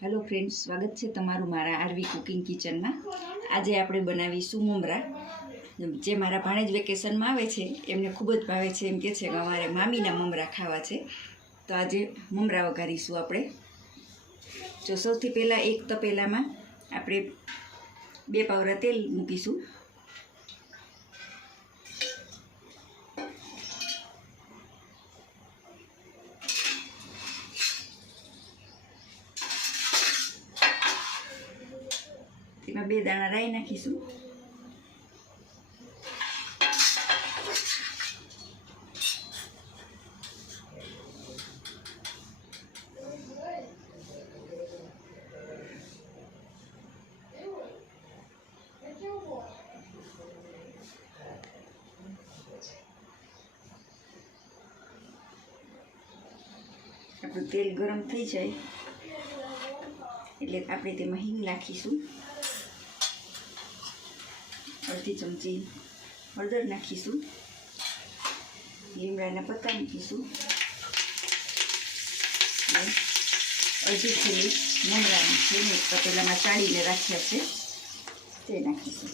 Hello friends, स्वागत है तमारू मारा आरवी कुकिंग किचन में। आज આપણે બનાવીશું મમરા। જે મારા ભાણેજ વેકેશનમાં આવે છે એમને ખૂબ જ ભાવે છે, એમ કહે છે કે અમારે મામીના મમરા ખાવા છે, તો આજે મમરા વઘારીશું આપણે। જો સૌથી પહેલાં એક તપેલામાં આપણે 2 પાવરા તેલ મૂકીશું। તેમાં 2 દાણા રાઈ નાખીશું। આપણું તેલ ગરમ થઈ જાય એટલે આપણે તેમાં હિંગ નાખીશું। અડધી ચમચી હળદર નાખીશું। લીમડાના પત્તા નાખીશું। અડધી થેલી મમરા છે ને તપેલામાં ચાળીને રાખ્યા છે તે નાખીશું।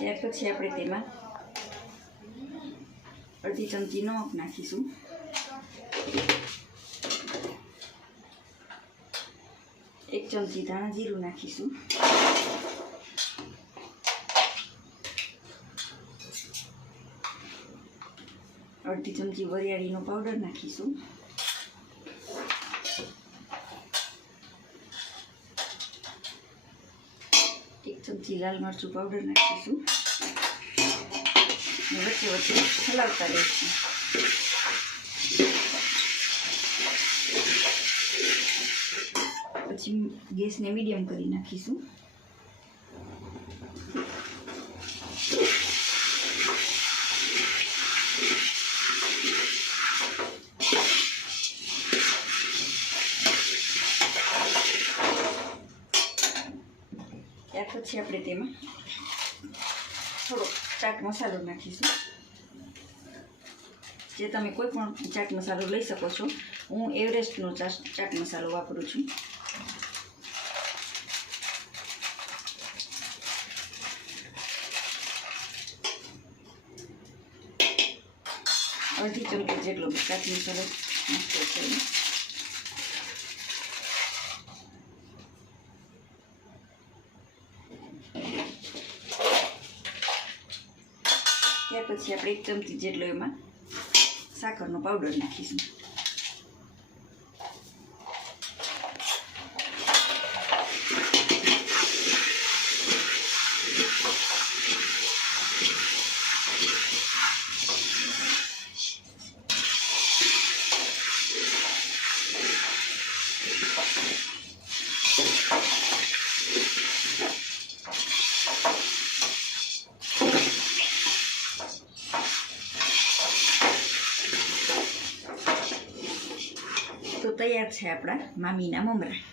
ત્યાર પછી આપણે તેમાં અડધી ચમચી નમક નાખીશું। એક ચમચી ધાણા જીરું નાખીશું। અડધી ચમચી વરિયાળીનો પાવડર નાખીશું। એક ચમચી લાલ મરચું પાવડર નાખીશું। વચ્ચે વચ્ચે હલાવતા રહીશું। પછી ગેસને મીડિયમ કરી નાખીશું। ત્યાર પછી આપણે તેમાં થોડો ચાટ મસાલો નાખીશું। જે તમે કોઈ પણ ચાટ મસાલો લઈ શકો છો, હું એવરેસ્ટનો ચાટ મસાલો વાપરું છું। અડધી ચમચી જેટલો ચાટ મસાલો નાખ્યો છે। ત્યાર પછી આપણે 1 ચમચી જેટલો એમાં સાકરનો પાવડર નાખીશું। તો તૈયાર છે આપણા મામીના મમરા।